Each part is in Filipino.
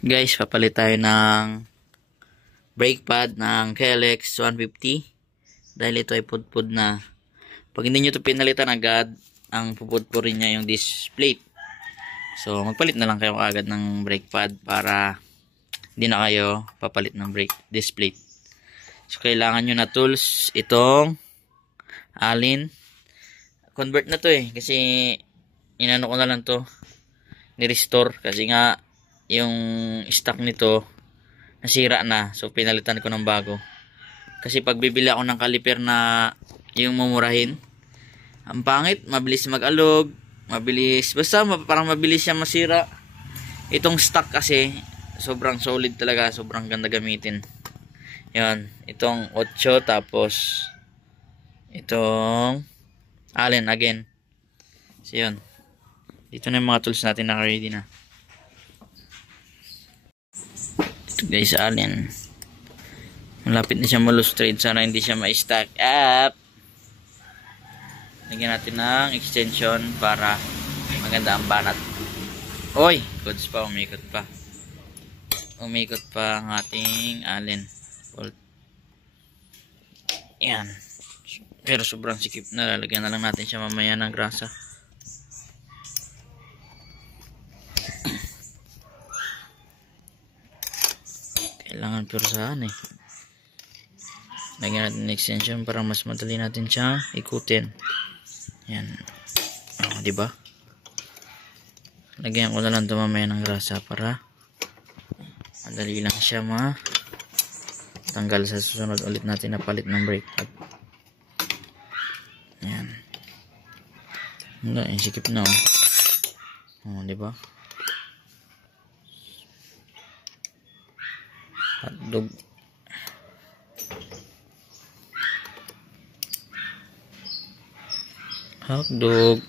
Guys, papalit tayo ng brake pad ng KLX 150 dahil ito ay pudpud na. Pag hindi nyo ito pinalitan agad, ang pupudpurin niya yung disc plate. So magpalit na lang kayo agad ng brake pad para hindi na kayo papalit ng disc plate. So kailangan nyo na tools itong alin. Convert na to kasi inano ko na lang to, ni-restore kasi nga yung stock nito nasira na, so pinalitan ko ng bago. Kasi pag bibili ako ng caliper na yung mumurahin, ang pangit, mabilis mag-alog, basta parang mabilis siya masira. Itong stock kasi sobrang solid talaga, sobrang ganda gamitin. Yan, itong 8 tapos itong allen again. So yun, dito na yung mga tools natin, naka-ready na. Guys, allen, malapit na siya malustrate, sana hindi siya ma-stack up. Lagyan natin ng extension para maganda ang banat. Oy, goods pa, umikot pa ang ating allen bolt. Yan, pero sobrang sikip na, lalagyan na lang natin siya mamaya ng grasa. Kailangan pursahan lagyan natin ng extension para mas madali natin siya ikutin. Yan, diba? Lagyan ko na lang ito mamaya ng grasa para madali lang siya tanggal sa susunod ulit natin na palit ng brake pad. Yan, wala, sikip na diba? Hotdog,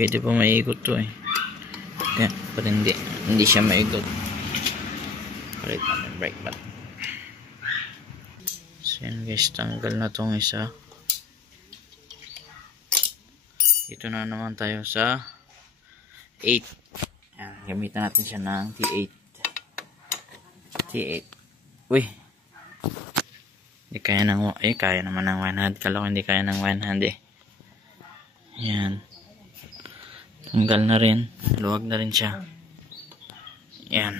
pwede pa maikot to yan, pero hindi siya maikot. Palit natin brake pad. So yan guys, tanggal na tong isa. Dito na naman tayo sa 8. Yan, gamitan natin siya ng T8. Uy, hindi kaya kaya naman ng one hand. Kala ko hindi kaya ng one hand Yan, tanggal na rin, luwag na rin siya. Yan,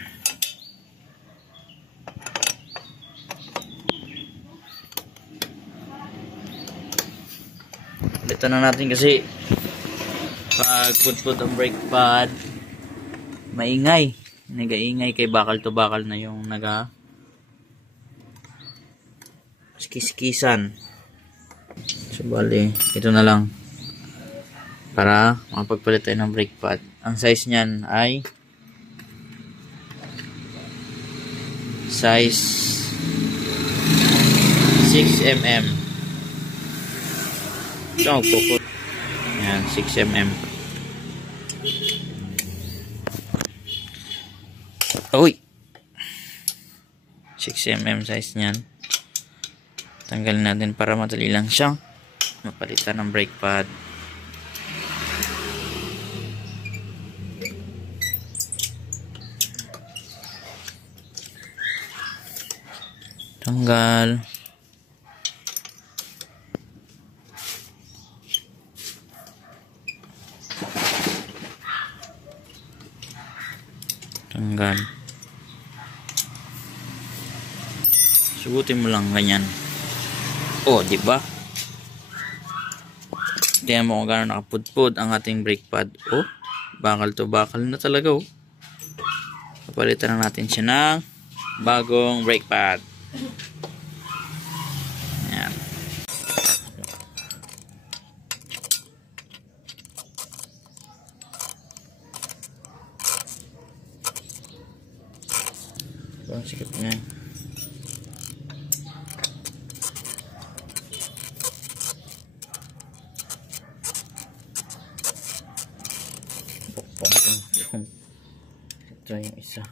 palitan na natin kasi pag put ang brake pad maingay, nagaingay kay bakal to bakal na yung kiskisan. So bali, ito na lang para makapagpalit tayo ng brake pad. Ang size niyan ay size 6mm. So magpuput yan, 6mm. Uy, 6mm size niyan. Tanggalin natin para madali lang siyang mapalitan ng brake pad. Tanggal. Tanggal. Sugutin mo lang ganyan. Di ba? Tingnan mo kung gaano nakapudpud ang ating brake pad. Bakal to bakal na talaga. Papalitan na natin siya ng bagong brake pad. Yan. Sikip niya. Ito yung isa.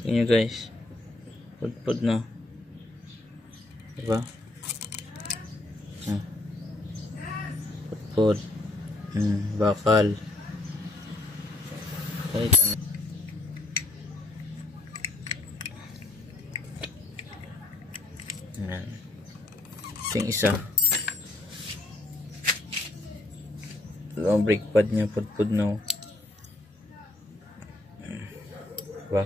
Tingnan nyo guys, pudpud na, diba? pudpud. Bakal. Kahit ano. Yan. Yung isa. Ang brake pad niya pudpud na. Diba?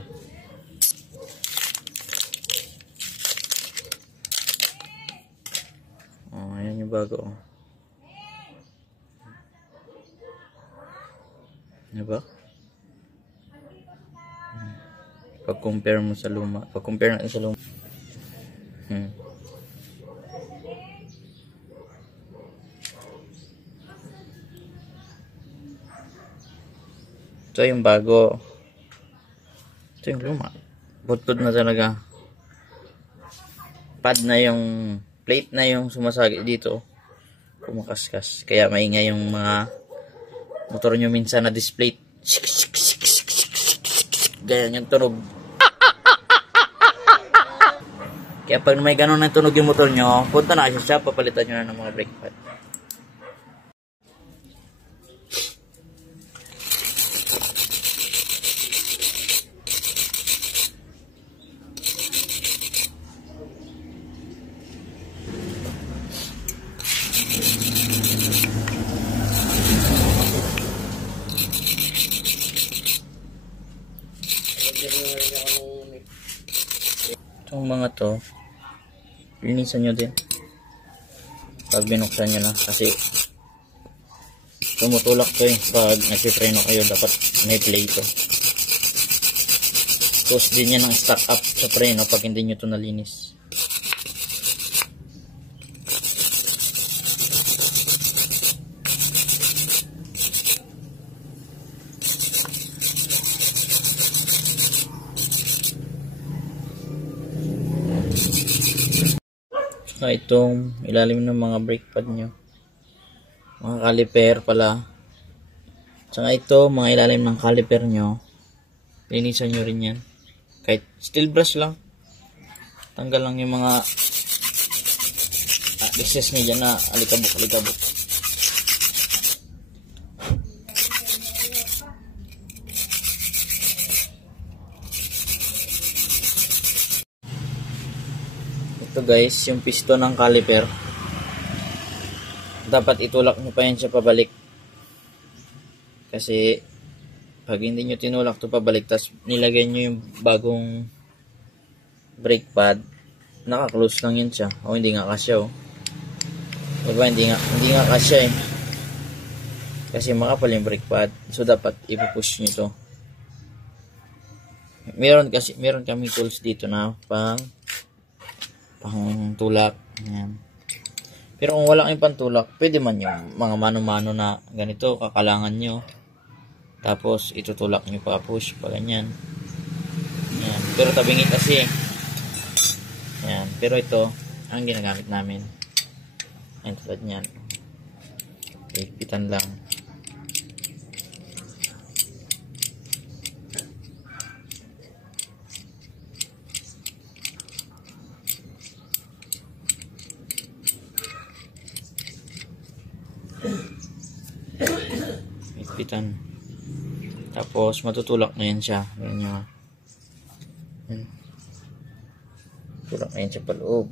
Oh, ayan yung bago. Diba? Pag-compare mo sa luma. Pag-compare natin sa luma. Ito yung bago. Ito yung luma. Pudpud na talaga. Pad na yung plate na yung sumasagi dito. Kumakaskas. Kaya maingay yung mga motor nyo minsan na display. Ganyan yung tunog. Kaya pag may ganun na tunog yung motor nyo, punta na siya, papalitan nyo na ng mga brake pad. Itong mga to, linisan nyo din pag binuksan nyo na, kasi tumutulak to eh. Pag nagpipreno kayo, dapat may play to. Cause din yan ang stack up sa preno pag hindi nyo to nalinis. Itong ilalim ng mga brake pad nyo, mga caliper pala, tsaka ito mga ilalim ng caliper nyo, linisan nyo rin yan kahit steel brush lang. Tanggal lang yung mga excess nyo dyan na alikabok. Ito guys, yung piston ng caliper, dapat itulak nyo pa yan siya pabalik. Kasi pag hindi nyo tinulak to pabalik, tas nilagay nyo yung bagong brake pad, naka-close lang yan siya. O hindi nga kasya o. Diba, hindi nga kasya eh. Kasi makapal yung brake pad. So dapat ipupush nyo to. Meron kami tools dito na pang tulak. Ayan. Pero kung wala kayong pantulak, pwede man yung mga mano-mano na ganito, kakalangan nyo. Tapos itutulak nyo pa, push pa ganyan. Ayan. Pero tabingi kasi. Ayan. Pero ito ang ginagamit namin. Ayan, tulad nyan. Ipitan lang. Ipitan. Tapos matutulak na yan siya. Ayan nyo. Tulak na yan siya paloob.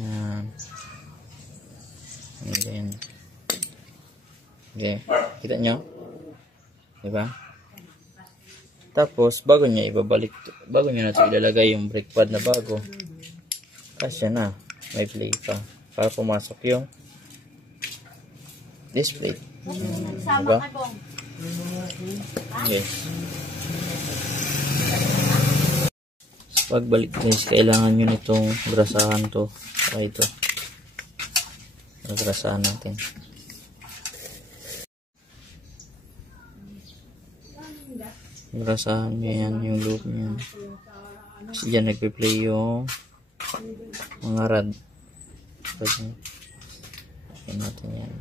Ayan. Ayan. Okay. Kita nyo? Diba? Tapos, bago nyo natin ilalagay yung brake pad na bago, kasya na. May play pa. Para pumasok yung display. Diba? Yes. Pagbalik guys, kailangan nyo nitong brasahan to. Saka ito. Brasahan natin. Brasahan nyo yan, yung loop nyo. Kasi dyan nagpe-play yung mga rad. Lagyan natin yan.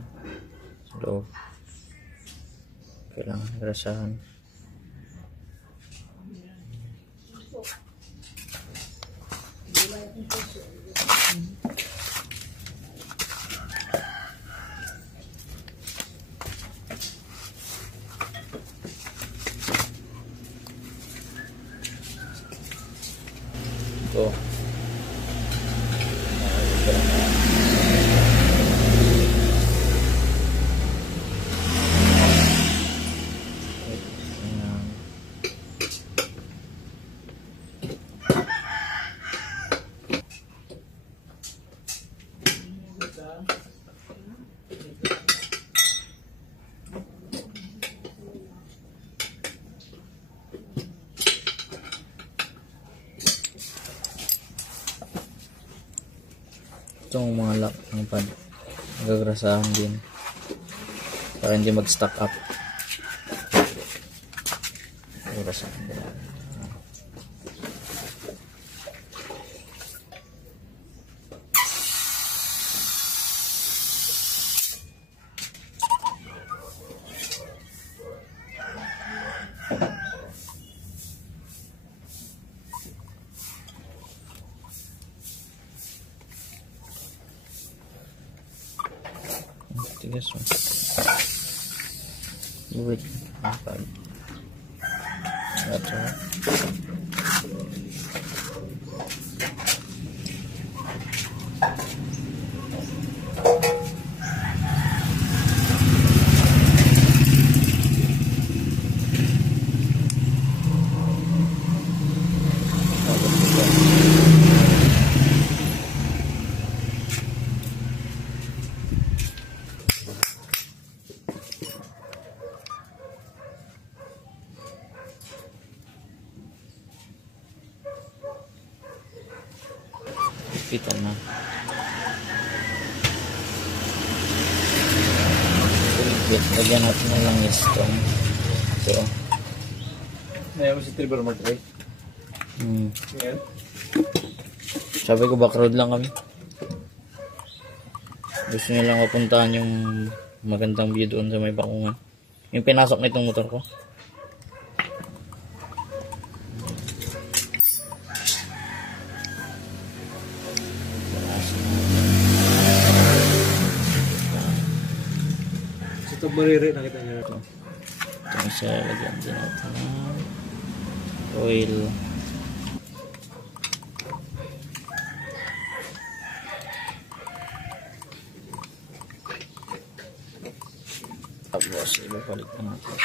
Loop. Kailangan brasahan. Ito. Itong mga lock ng pad nagagrasahan din para hindi mag-stack up. Nagagrasahan din. Tigas mo. Wait. Pag. Ito. Kita na. Lagyan natin na lang yung stone. Ito. Ngayon ko si Trevor mag-try. Yan. Sabi ko backroad lang kami. Gusto niya lang mapuntahan yung magandang view doon sa may bakungan. Yung pinasok na itong motor ko. Ito mariri, nakita niyo ito. Ito isa, lagyan din natin ng oil. Tapos, ibabalik na natin.